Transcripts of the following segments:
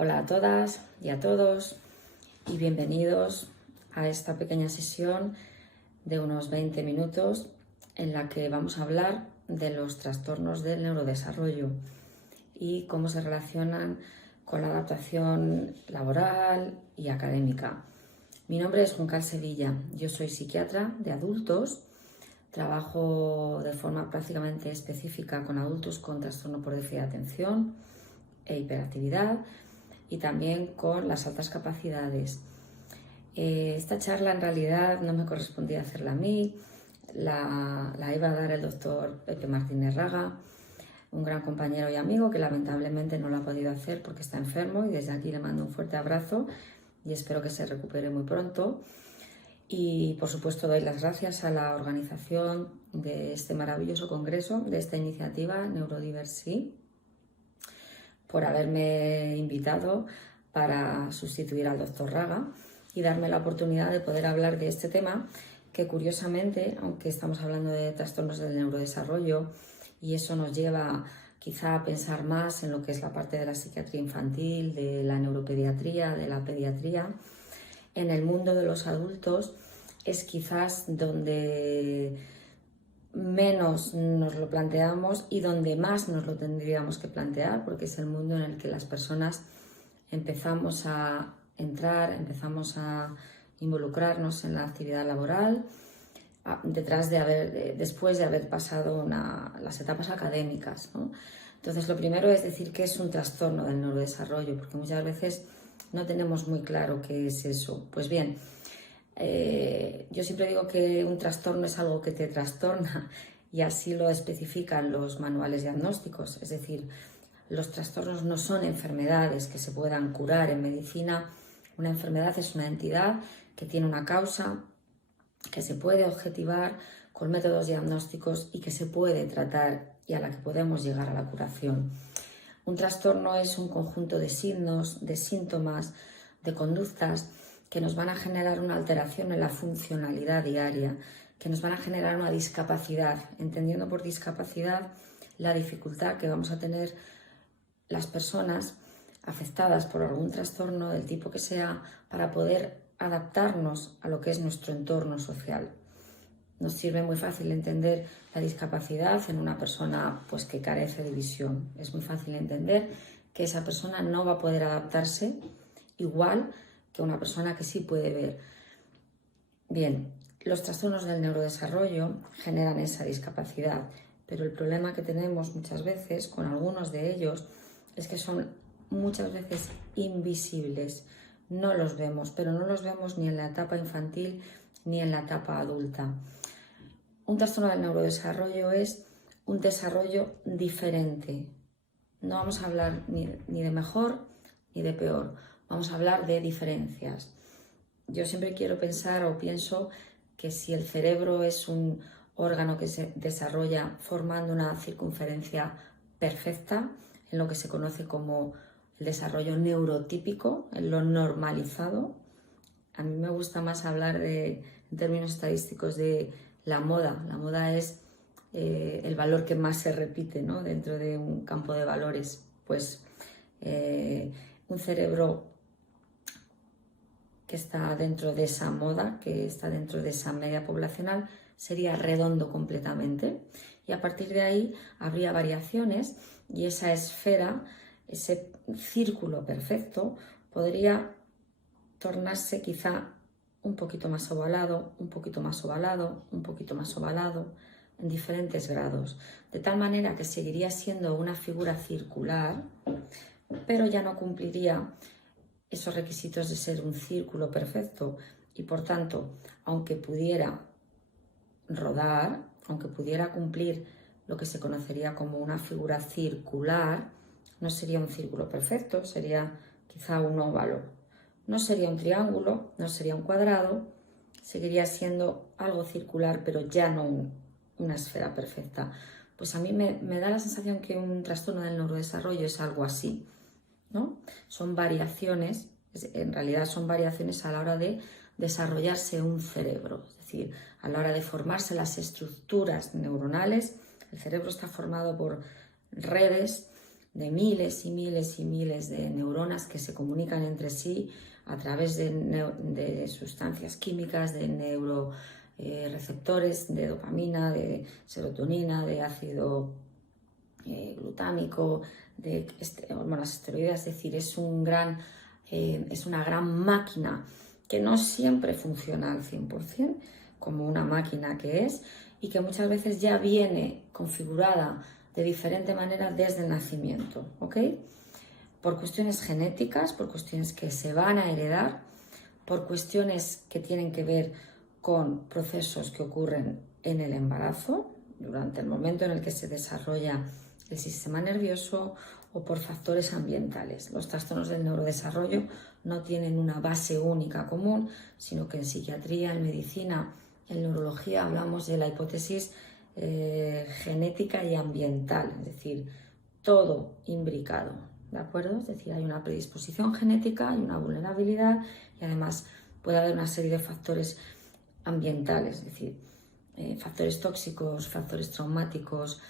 Hola a todas y a todos y bienvenidos a esta pequeña sesión de unos 20 minutos en la que vamos a hablar de los trastornos del neurodesarrollo y cómo se relacionan con la adaptación laboral y académica. Mi nombre es Juncal Sevilla, yo soy psiquiatra de adultos, trabajo de forma prácticamente específica con adultos con trastorno por déficit de atención e hiperactividad y también con las altas capacidades. Esta charla en realidad no me correspondía hacerla a mí, la iba a dar el doctor Pepe Martínez Raga, un gran compañero y amigo que lamentablemente no lo ha podido hacer porque está enfermo, y desde aquí le mando un fuerte abrazo y espero que se recupere muy pronto. Y por supuesto doy las gracias a la organización de este maravilloso congreso, de esta iniciativa Neurodiversity, por haberme invitado para sustituir al doctor Raga y darme la oportunidad de poder hablar de este tema que, curiosamente, aunque estamos hablando de trastornos del neurodesarrollo y eso nos lleva quizá a pensar más en lo que es la parte de la psiquiatría infantil, de la neuropediatría, de la pediatría, en el mundo de los adultos es quizás donde menos nos lo planteamos y donde más nos lo tendríamos que plantear, porque es el mundo en el que las personas empezamos a entrar, empezamos a involucrarnos en la actividad laboral después de haber pasado las etapas académicas, ¿no? Entonces, lo primero es decir que es un trastorno del neurodesarrollo, porque muchas veces no tenemos muy claro qué es eso. Pues bien, yo siempre digo que un trastorno es algo que te trastorna y así lo especifican los manuales diagnósticos. Es decir, los trastornos no son enfermedades que se puedan curar en medicina. Una enfermedad es una entidad que tiene una causa, que se puede objetivar con métodos diagnósticos y que se puede tratar y a la que podemos llegar a la curación. Un trastorno es un conjunto de signos, de síntomas, de conductas que nos van a generar una alteración en la funcionalidad diaria, que nos van a generar una discapacidad, entendiendo por discapacidad la dificultad que vamos a tener las personas afectadas por algún trastorno del tipo que sea para poder adaptarnos a lo que es nuestro entorno social. Nos sirve muy fácil entender la discapacidad en una persona pues, que carece de visión. Es muy fácil entender que esa persona no va a poder adaptarse igual que una persona que sí puede ver. Bien, los trastornos del neurodesarrollo generan esa discapacidad, pero el problema que tenemos muchas veces con algunos de ellos es que son muchas veces invisibles. No los vemos, pero no los vemos ni en la etapa infantil ni en la etapa adulta. Un trastorno del neurodesarrollo es un desarrollo diferente. No vamos a hablar ni de mejor ni de peor, vamos a hablar de diferencias. Yo siempre quiero pensar o pienso que si el cerebro es un órgano que se desarrolla formando una circunferencia perfecta, en lo que se conoce como el desarrollo neurotípico, en lo normalizado. A mí me gusta más hablar en términos estadísticos de la moda. La moda es el valor que más se repite, ¿no? Dentro de un campo de valores. Pues un cerebro que está dentro de esa moda, que está dentro de esa media poblacional, sería redondo completamente. Y a partir de ahí habría variaciones y esa esfera, ese círculo perfecto, podría tornarse quizá un poquito más ovalado, un poquito más ovalado, un poquito más ovalado, en diferentes grados, de tal manera que seguiría siendo una figura circular, pero ya no cumpliría esos requisitos de ser un círculo perfecto y, por tanto, aunque pudiera rodar, aunque pudiera cumplir lo que se conocería como una figura circular, no sería un círculo perfecto, sería quizá un óvalo. No sería un triángulo, no sería un cuadrado, seguiría siendo algo circular, pero ya no una esfera perfecta. Pues a mí me da la sensación que un trastorno del neurodesarrollo es algo así, ¿no? Son variaciones, en realidad son variaciones a la hora de desarrollarse un cerebro, es decir, a la hora de formarse las estructuras neuronales. El cerebro está formado por redes de miles y miles y miles de neuronas que se comunican entre sí a través de sustancias químicas, de neuroreceptores, de dopamina, de serotonina, de ácido glutámico, de hormonas esteroideas. Es decir, es una gran máquina que no siempre funciona al 100%, como una máquina que es, y que muchas veces ya viene configurada de diferente manera desde el nacimiento, ¿ok? Por cuestiones genéticas, por cuestiones que se van a heredar, por cuestiones que tienen que ver con procesos que ocurren en el embarazo, durante el momento en el que se desarrolla el sistema nervioso, o por factores ambientales. Los trastornos del neurodesarrollo no tienen una base única común, sino que en psiquiatría, en medicina, en neurología hablamos de la hipótesis genética y ambiental, es decir, todo imbricado, ¿de acuerdo? Es decir, hay una predisposición genética, hay una vulnerabilidad y además puede haber una serie de factores ambientales, es decir, factores tóxicos, factores traumáticos.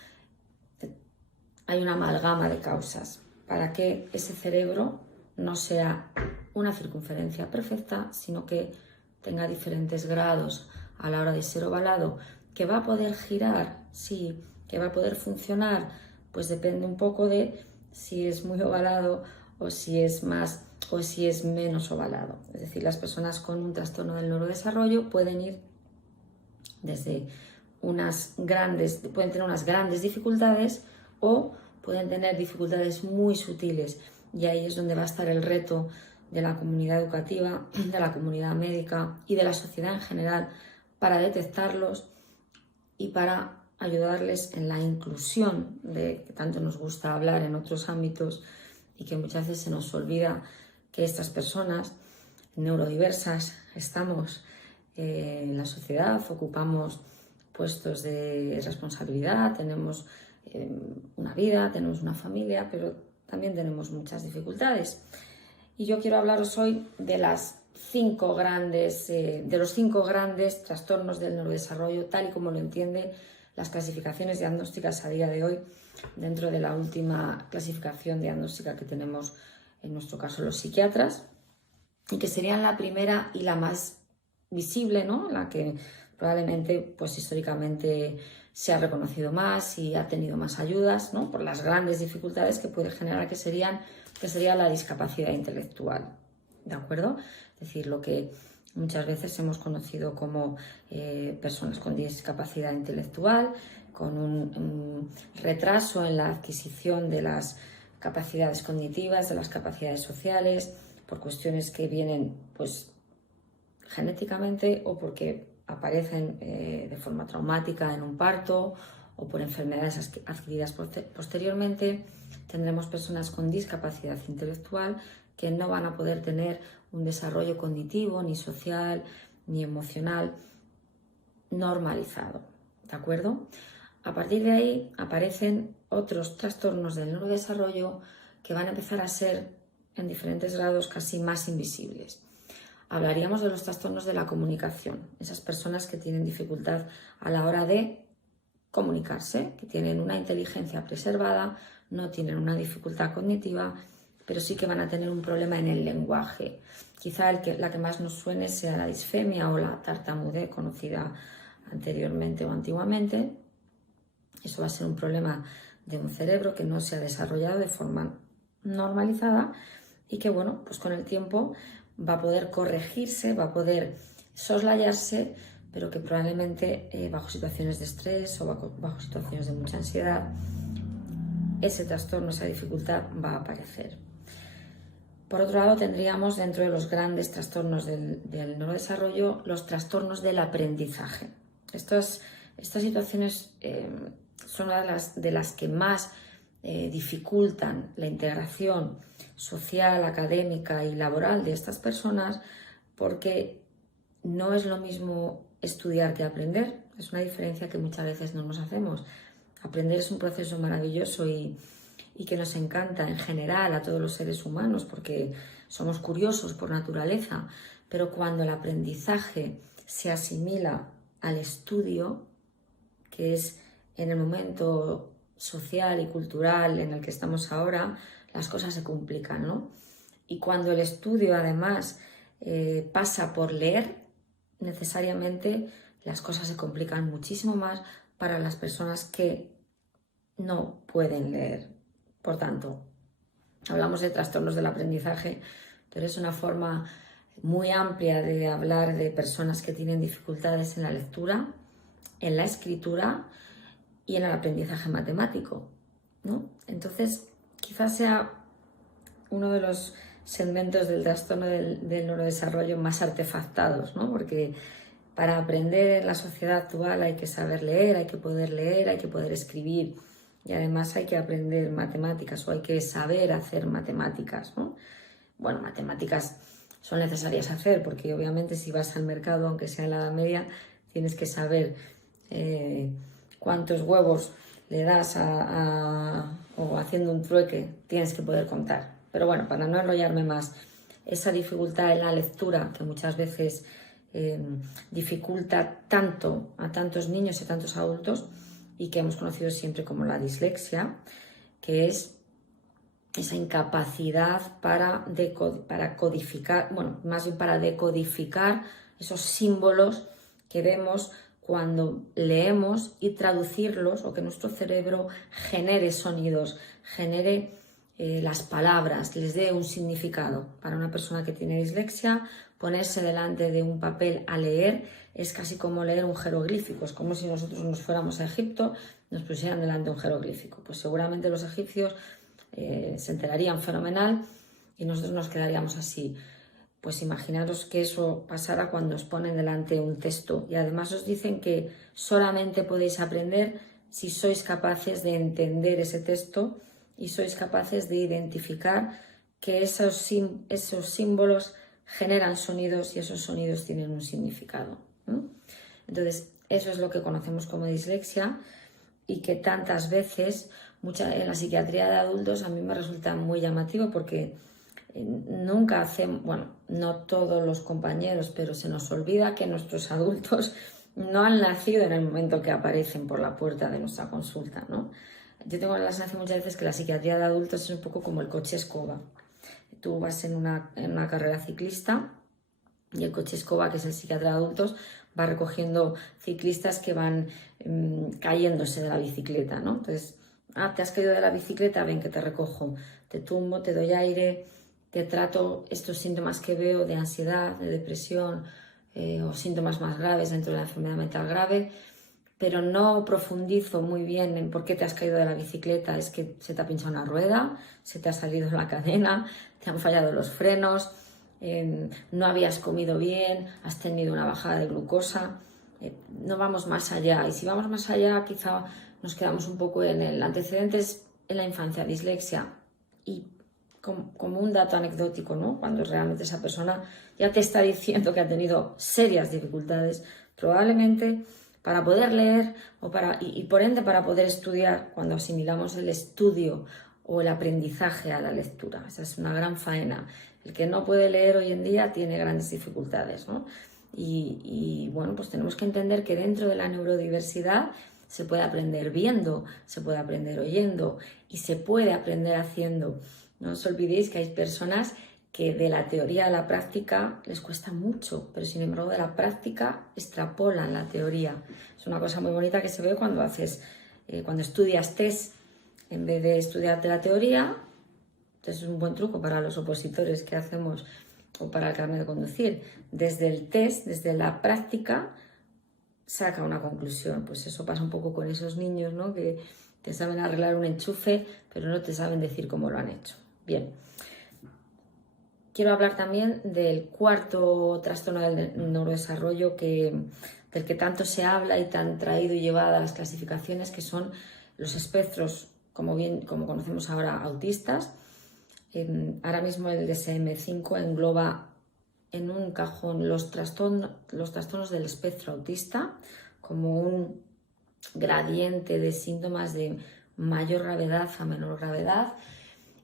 Hay una amalgama de causas para que ese cerebro no sea una circunferencia perfecta, sino que tenga diferentes grados a la hora de ser ovalado, que va a poder girar, sí, que va a poder funcionar, pues depende un poco de si es muy ovalado o si es más o si es menos ovalado. Es decir, las personas con un trastorno del neurodesarrollo pueden ir desde pueden tener unas grandes dificultades o pueden tener dificultades muy sutiles, y ahí es donde va a estar el reto de la comunidad educativa, de la comunidad médica y de la sociedad en general para detectarlos y para ayudarles en la inclusión de que tanto nos gusta hablar en otros ámbitos y que muchas veces se nos olvida que estas personas neurodiversas estamos en la sociedad, ocupamos puestos de responsabilidad, tenemos una vida, tenemos una familia, pero también tenemos muchas dificultades. Y yo quiero hablaros hoy de los 5 grandes trastornos del neurodesarrollo, tal y como lo entiende las clasificaciones diagnósticas a día de hoy, dentro de la última clasificación diagnóstica que tenemos en nuestro caso los psiquiatras, y que serían la primera y la más visible, ¿no? La que probablemente pues históricamente se ha reconocido más y ha tenido más ayudas, ¿no? Por las grandes dificultades que puede generar, que sería la discapacidad intelectual, ¿de acuerdo? Es decir, lo que muchas veces hemos conocido como personas con discapacidad intelectual, con un retraso en la adquisición de las capacidades cognitivas, de las capacidades sociales, por cuestiones que vienen pues genéticamente o porque aparecen de forma traumática en un parto o por enfermedades adquiridas posteriormente. Tendremos personas con discapacidad intelectual que no van a poder tener un desarrollo cognitivo, ni social, ni emocional normalizado, ¿de acuerdo? A partir de ahí aparecen otros trastornos del neurodesarrollo que van a empezar a ser en diferentes grados casi más invisibles. Hablaríamos de los trastornos de la comunicación, esas personas que tienen dificultad a la hora de comunicarse, que tienen una inteligencia preservada, no tienen una dificultad cognitiva, pero sí que van a tener un problema en el lenguaje. Quizá la que más nos suene sea la disfemia o la tartamudez, conocida anteriormente o antiguamente. Eso va a ser un problema de un cerebro que no se ha desarrollado de forma normalizada y que, bueno, pues con el tiempo va a poder corregirse, va a poder soslayarse, pero que probablemente bajo situaciones de estrés o bajo situaciones de mucha ansiedad, ese trastorno, esa dificultad va a aparecer. Por otro lado, tendríamos dentro de los grandes trastornos del neurodesarrollo los trastornos del aprendizaje. Estas situaciones son una de las que más dificultan la integración social, académica y laboral de estas personas, porque no es lo mismo estudiar que aprender. Es una diferencia que muchas veces no nos hacemos. Aprender es un proceso maravilloso y que nos encanta en general a todos los seres humanos porque somos curiosos por naturaleza, pero cuando el aprendizaje se asimila al estudio, que es en el momento social y cultural en el que estamos ahora, las cosas se complican, ¿no? Y cuando el estudio además pasa por leer, necesariamente las cosas se complican muchísimo más para las personas que no pueden leer. Por tanto, hablamos de trastornos del aprendizaje, pero es una forma muy amplia de hablar de personas que tienen dificultades en la lectura, en la escritura y en el aprendizaje matemático, ¿no? Entonces, quizás sea uno de los segmentos del trastorno del neurodesarrollo más artefactados, ¿no? Porque para aprender en la sociedad actual hay que saber leer, hay que poder escribir y además hay que aprender matemáticas o hay que saber hacer matemáticas, ¿no? Bueno, matemáticas son necesarias hacer porque obviamente si vas al mercado, aunque sea en la Edad Media, tienes que saber cuántos huevos le das o haciendo un trueque, tienes que poder contar. Pero bueno, para no enrollarme más, esa dificultad en la lectura que muchas veces dificulta tanto a tantos niños y a tantos adultos y que hemos conocido siempre como la dislexia, que es esa incapacidad para codificar, bueno, más bien para decodificar esos símbolos que vemos cuando leemos y traducirlos, o que nuestro cerebro genere sonidos, genere las palabras, les dé un significado. Para una persona que tiene dislexia, ponerse delante de un papel a leer es casi como leer un jeroglífico, es como si nosotros nos fuéramos a Egipto, nos pusieran delante un jeroglífico. Pues seguramente los egipcios se enterarían fenomenal y nosotros nos quedaríamos así. Pues imaginaros que eso pasara cuando os ponen delante un texto y además os dicen que solamente podéis aprender si sois capaces de entender ese texto y sois capaces de identificar que esos símbolos generan sonidos y esos sonidos tienen un significado, ¿no? Entonces, eso es lo que conocemos como dislexia y que tantas veces en la psiquiatría de adultos a mí me resulta muy llamativo porque nunca hacemos, bueno, no todos los compañeros, pero se nos olvida que nuestros adultos no han nacido en el momento que aparecen por la puerta de nuestra consulta, ¿no? Yo tengo la sensación muchas veces que la psiquiatría de adultos es un poco como el coche escoba. Tú vas en una carrera ciclista y el coche escoba, que es el psiquiatra de adultos, va recogiendo ciclistas que van cayéndose de la bicicleta, ¿no? Entonces, te has caído de la bicicleta, ven que te recojo, te tumbo, te doy aire, te trato estos síntomas que veo de ansiedad, de depresión o síntomas más graves dentro de la enfermedad mental grave, pero no profundizo muy bien en por qué te has caído de la bicicleta. Es que se te ha pinchado una rueda, se te ha salido la cadena, te han fallado los frenos, no habías comido bien, has tenido una bajada de glucosa. No vamos más allá, y si vamos más allá quizá nos quedamos un poco en el antecedentes en la infancia, dislexia, y como un dato anecdótico, ¿no? Cuando realmente esa persona ya te está diciendo que ha tenido serias dificultades, probablemente para poder leer y por ende para poder estudiar, cuando asimilamos el estudio o el aprendizaje a la lectura. Esa es una gran faena. El que no puede leer hoy en día tiene grandes dificultades, ¿no? Y bueno, pues tenemos que entender que dentro de la neurodiversidad se puede aprender viendo, se puede aprender oyendo y se puede aprender haciendo. No os olvidéis que hay personas que de la teoría a la práctica les cuesta mucho, pero sin embargo de la práctica extrapolan la teoría. Es una cosa muy bonita que se ve cuando cuando estudias test en vez de estudiarte la teoría. Entonces es un buen truco para los opositores que hacemos o para el carnet de conducir. Desde el test, desde la práctica, saca una conclusión. Pues eso pasa un poco con esos niños, ¿no? Que te saben arreglar un enchufe, pero no te saben decir cómo lo han hecho. Bien. Quiero hablar también del cuarto trastorno del neurodesarrollo del que tanto se habla y tan traído y llevado a las clasificaciones, que son los espectros, como conocemos ahora, autistas. Ahora mismo el DSM-5 engloba en un cajón los trastornos del espectro autista como un gradiente de síntomas de mayor gravedad a menor gravedad,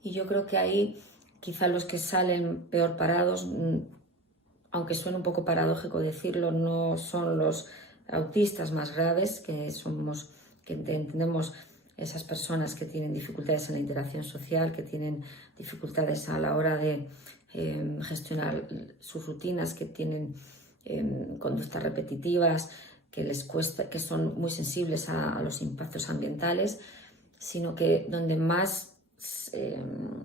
y yo creo que ahí quizá los que salen peor parados, aunque suene un poco paradójico decirlo, no son los autistas más graves, que entendemos esas personas que tienen dificultades en la interacción social, que tienen dificultades a la hora de gestionar sus rutinas, que tienen conductas repetitivas, que les cuesta, que son muy sensibles a los impactos ambientales, sino que donde más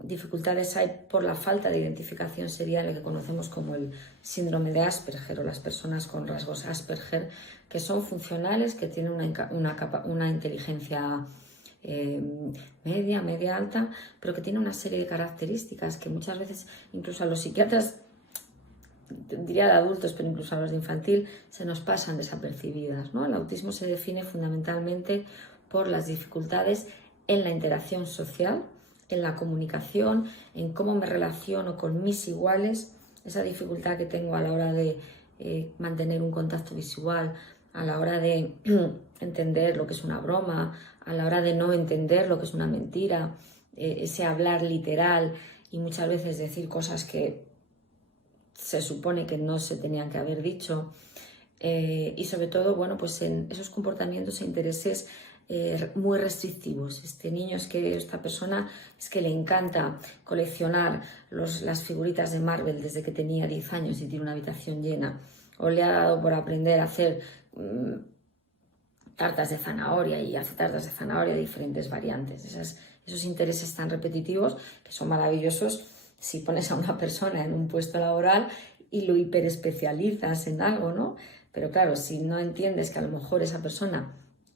dificultades hay por la falta de identificación sería lo que conocemos como el síndrome de Asperger o las personas con rasgos Asperger, que son funcionales, que tienen una inteligencia media alta, pero que tiene una serie de características que muchas veces incluso a los psiquiatras, diría de adultos, pero incluso a los de infantil, se nos pasan desapercibidas, ¿no? El autismo se define fundamentalmente por las dificultades en la interacción social, en la comunicación, en cómo me relaciono con mis iguales, esa dificultad que tengo a la hora de mantener un contacto visual, a la hora de entender lo que es una broma, a la hora de no entender lo que es una mentira, ese hablar literal y muchas veces decir cosas que se supone que no se tenían que haber dicho, y sobre todo, bueno, pues en esos comportamientos e intereses muy restrictivos. Este niño esta persona es que le encanta coleccionar las figuritas de Marvel desde que tenía 10 años y tiene una habitación llena, o le ha dado por aprender a hacer tartas de zanahoria y hace tartas de zanahoria de diferentes variantes. Esos intereses tan repetitivos que son maravillosos si pones a una persona en un puesto laboral y lo hiperespecializas en algo, ¿no? Pero claro, si no entiendes que a lo mejor esa persona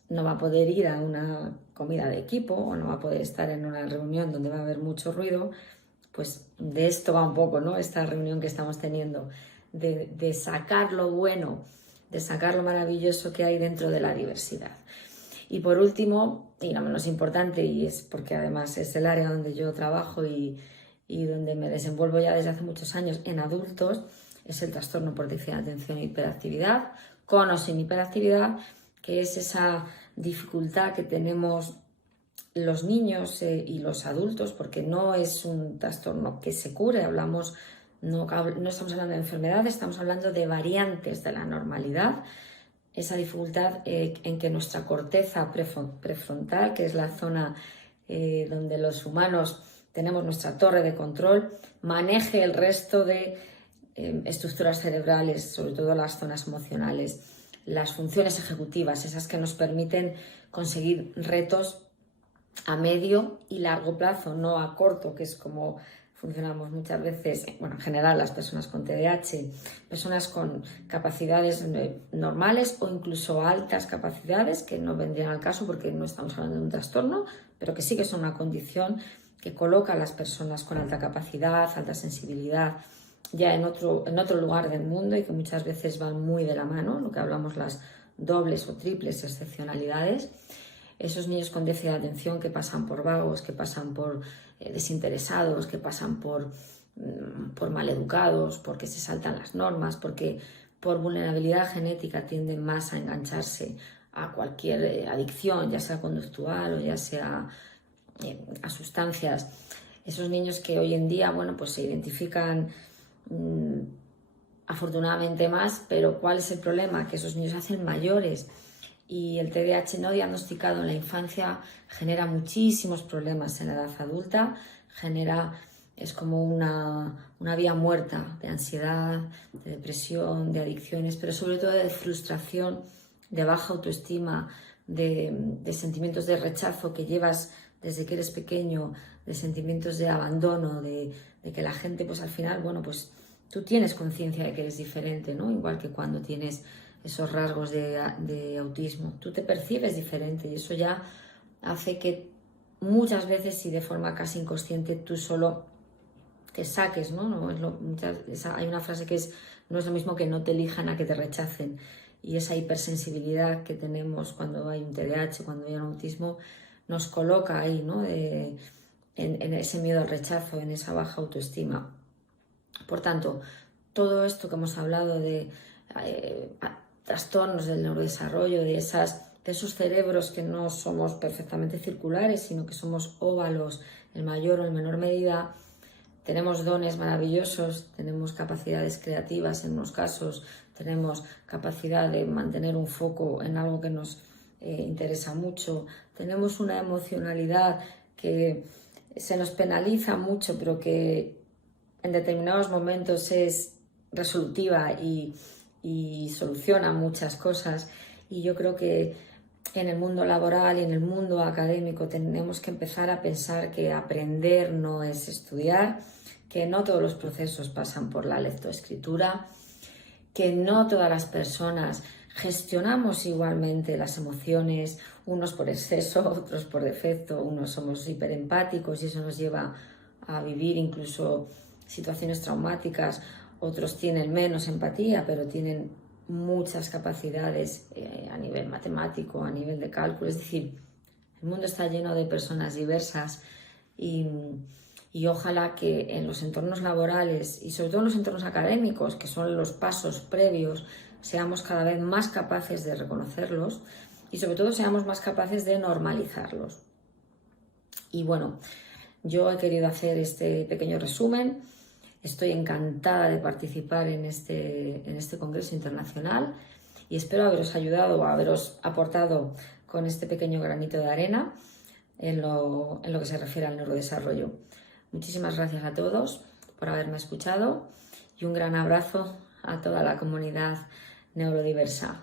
no va a poder ir a una comida de equipo o no va a poder estar en una reunión donde va a haber mucho ruido, pues de esto va un poco, ¿no? Esta reunión que estamos teniendo, de sacar lo bueno, de sacar lo maravilloso que hay dentro de la diversidad. Y por último, y no menos importante, y es porque además es el área donde yo trabajo y donde me desenvuelvo ya desde hace muchos años en adultos, es el trastorno por déficit de atención e hiperactividad, con o sin hiperactividad, que es esa dificultad que tenemos los niños y los adultos, porque no es un trastorno que se cure, no estamos hablando de enfermedades, estamos hablando de variantes de la normalidad, esa dificultad en que nuestra corteza prefrontal, que es la zona donde los humanos tenemos nuestra torre de control, maneje el resto de estructuras cerebrales, sobre todo las zonas emocionales, las funciones ejecutivas, esas que nos permiten conseguir retos a medio y largo plazo, no a corto, que es como funcionamos muchas veces, bueno, en general las personas con TDAH, personas con capacidades normales o incluso altas capacidades, que no vendrían al caso porque no estamos hablando de un trastorno, pero que sí que son una condición que coloca a las personas con alta capacidad, alta sensibilidad, ya en otro lugar del mundo y que muchas veces van muy de la mano, lo que hablamos las dobles o triples excepcionalidades. Esos niños con déficit de atención que pasan por vagos, que pasan por desinteresados, que pasan por maleducados, porque se saltan las normas, porque por vulnerabilidad genética tienden más a engancharse a cualquier adicción, ya sea conductual o ya sea a sustancias. Esos niños que hoy en día, bueno, pues se identifican afortunadamente más, pero ¿cuál es el problema? Que esos niños se hacen mayores y el TDAH no diagnosticado en la infancia genera muchísimos problemas en la edad adulta, es como una vía muerta de ansiedad, de depresión, de adicciones, pero sobre todo de frustración, de baja autoestima, de sentimientos de rechazo que llevas desde que eres pequeño, de sentimientos de abandono, de que la gente, pues al final, bueno, pues tú tienes conciencia de que eres diferente, ¿no? Igual que cuando tienes esos rasgos de autismo, tú te percibes diferente y eso ya hace que muchas veces y de forma casi inconsciente tú solo te saques, ¿no? Hay una frase que no es lo mismo que no te elijan a que te rechacen, y esa hipersensibilidad que tenemos cuando hay un TDAH, cuando hay un autismo, nos coloca ahí, ¿no? En ese miedo al rechazo, en esa baja autoestima. Por tanto, todo esto que hemos hablado de trastornos del neurodesarrollo, de esos cerebros que no somos perfectamente circulares, sino que somos óvalos en mayor o en menor medida, tenemos dones maravillosos, tenemos capacidades creativas en unos casos, tenemos capacidad de mantener un foco en algo que nos interesa mucho, tenemos una emocionalidad que se nos penaliza mucho, pero que en determinados momentos es resolutiva y soluciona muchas cosas. Y yo creo que en el mundo laboral y en el mundo académico tenemos que empezar a pensar que aprender no es estudiar, que no todos los procesos pasan por la lectoescritura, que no todas las personas gestionamos igualmente las emociones, unos por exceso, otros por defecto, unos somos hiperempáticos y eso nos lleva a vivir incluso situaciones traumáticas, otros tienen menos empatía, pero tienen muchas capacidades a nivel matemático, a nivel de cálculo. Es decir, el mundo está lleno de personas diversas y ojalá que en los entornos laborales y sobre todo en los entornos académicos, que son los pasos previos, seamos cada vez más capaces de reconocerlos y sobre todo seamos más capaces de normalizarlos. Y bueno, yo he querido hacer este pequeño resumen. Estoy encantada de participar en este Congreso Internacional y espero haberos ayudado, haberos aportado con este pequeño granito de arena en lo que se refiere al neurodesarrollo. Muchísimas gracias a todos por haberme escuchado y un gran abrazo a toda la comunidad neurodiversa.